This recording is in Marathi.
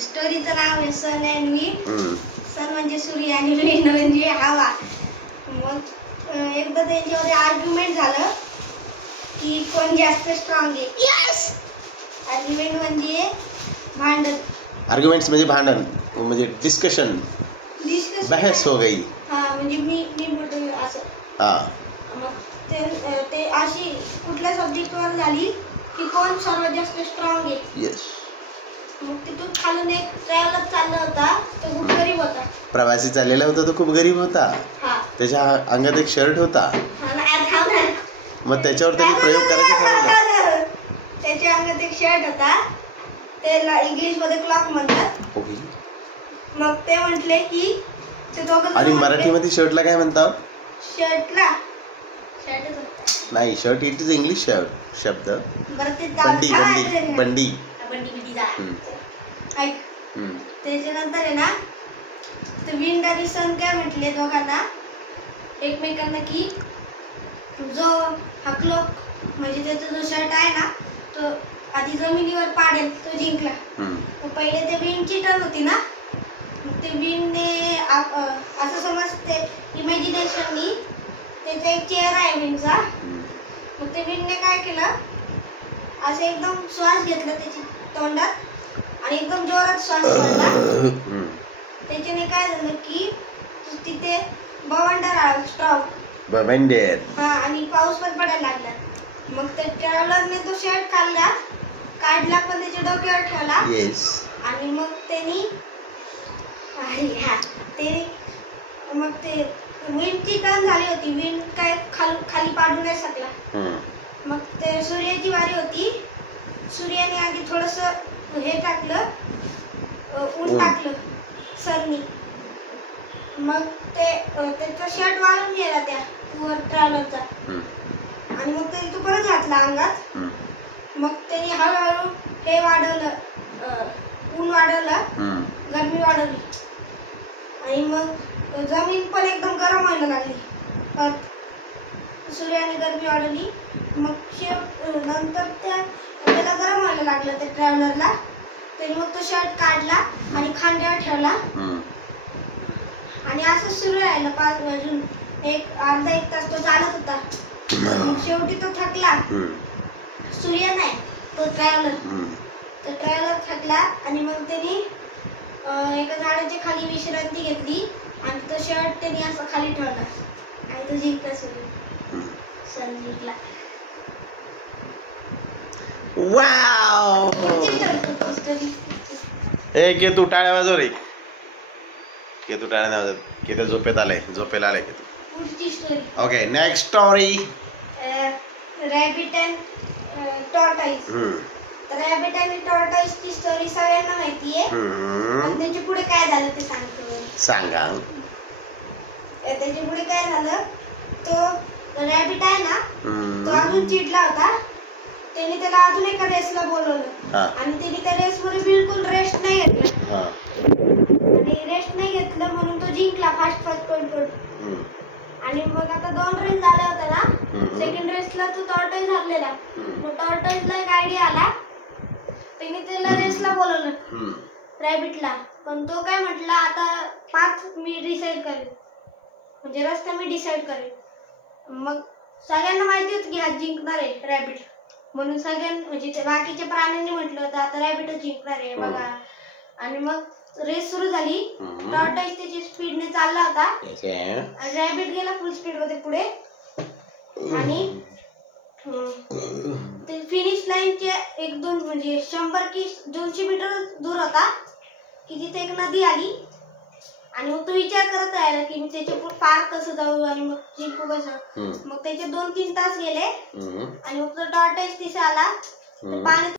स्टोरीचं नाव आहे सन अँड विंड. सन म्हणजे सूर्य आणि विंड म्हणजे हवा. मग एकदा त्यांच्यामध्ये आर्ग्युमेंट झालं की कोण जास्त स्ट्रॉंग आहे. यस. आर्ग्युमेंट म्हणजे भांडण. आर्ग्युमेंट्स म्हणजे भांडण म्हणजे डिस्कशन. बहस हो गई. हां म्हणजे मी बोलतो असं. हां. मग ते अशी कुठल्या सब्जेक्टवर झाली की कोण सर्वात जास्त स्ट्रॉंग आहे. येस. मग तिथून खालून एक ट्रॅव्हलर चालला होता. तो खूप गरीब होता. प्रवासी चाललेला होता तो खूप गरीब होता. त्याच्या अंगात एक शर्ट होता. मग त्याच्यावर त्यांनी प्रयोग करायचा ठरवला. त्याच्या अंगात एक शर्ट होता. त्याला इंग्लिश मध्ये क्लॉक म्हणतात. मग ते म्हटले की ते दोघं. आणि मराठीमध्ये शर्टला काय म्हणतात? शर्टला नाही, शर्ट इट इज इंग्लिश शब्द. बंडी बंडी बंडी. ऐक त्याच्यानंतर आहे ना ते विंड आणि सन काय म्हटले दोघांना एकमेकांना की जो हा क्लॉक म्हणजे त्याचा जो शर्ट आहे ना तो आधी जमिनीवर पाडेल तो जिंकला. मग पहिले ते विंडची टर्न होती ना. मग ते विंडने असं समजते इमॅजिनेशननी त्याचा एक चेहरा आहे विंडचा. मग ते विंडने काय केलं असं एकदम श्वास घेतला त्याच्या तोंडात आणि एकदम जोरात श्वास सोडला. त्याच्याने काय झालं की तिथे बवंडर आला स्ट्रॉंग. बवंडर. हा आणि पाऊस पण पडायला लागला. मग त्या ट्रॅव्हलरने तो शर्ट काढला पण त्याच्या डोक्यावर ठेवला. येस. आणि मग त्यांनी मग ते विंडची टर्न झाली होती. विंड काय खाली पाडू नाही शकला. मग ते सूर्याची वारी होती. सूर्याने आधी थोडस हे टाकलं ऊन टाकलं सरनी. मग त्याचा शर्ट वाळून गेला त्या ट्रॅव्हलरचा. आणि मग त्याने तो परत घातला अंगात. मग त्याने हळूहळू हे वाढवलं ऊन वाढवलं गरमी वाढवली आणि मग जमीन पण एकदम गरम व्हायला लागली. सूर्याने गरमी वाढवली. मग नंतर त्याला गरम व्हायला लागलं त्या ट्रॅव्हलरला. त्याने मग तो शर्ट काढला आणि खांद्यावर ठेवला. आणि असं सुरू राहिलं 5 वाजून अर्धा एक तास तो चालत होता. शेवटी तो थकला. सूर्य नाही तो ट्रॅव्हलर. तो ट्रॅव्हलर थकला आणि मग त्यांनी एका झाडाच्या खाली विश्रांती घेतली आणि तो शर्ट त्यांनी असं खाली ठेवला आणि तो जिंकला सूर्य. सन जिंकला. वाव. ए के तू टाळ्या वाजव रे. के तू टाळ्या नाही वाजत. के तर झोपेला आलाय के तू. पुढची story. Okay next story. Rabbit and tortoise. Rabbit आणि टॉर्टॉइस ची स्टोरी सगळ्यांना माहिती आहे. पण त्याच्या पुढे काय झालं ते सांगतो. सांगा. त्याच्या पुढे काय झालं तो रॅबिट आहे ना तो अजून चिडला होता. त्यांनी त्याला अजून एका रेसला बोलवलं आणि त्यांनी त्या रेस मध्ये बिलकुल रेस्ट नाही घेतला. आणि रेस्ट नाही घेतलं म्हणून तो जिंकला फास्ट पॉइंट. आणि मग आता 2 रेस झाल्या होत्या ना. सेकंड रेसला तो टॉर्टॉइस हरलेला. मग टॉर्टॉइसला एक आयडिया आला. त्यांनी त्याला रेसला बोलवलं रॅबिटला. पण तो काय म्हटला आता पाथ मी डिसाईड करेन म्हणजे रस्ता मी डिसाईड करेन. मग सगळ्यांना माहिती होतं की हा जिंकणार आहे रॅबिट म्हणून म्हणजे बाकीच्या प्राण्यांनी म्हटलं होतं आता रॅबिटच जिंकणार आहे बघा. आणि मग रेस सुरू झाली. टॉर्टॉइस त्याची स्पीडने चालला होता आणि रॅबिट गेला फुल स्पीड मध्ये पुढे. आणि ते फिनिश लाईनचे 1-2 म्हणजे 100 की 200 मीटर दूर होता की तिथे एक नदी आली. आणि मग तो विचार करत राहिला की मी त्याच्या पार कसं जाऊ आणि मग जिंकू कसं. मग त्याचे 2-3 तास गेले आणि मग तो टॉर्टॉइस तिथे आला. पाण्यात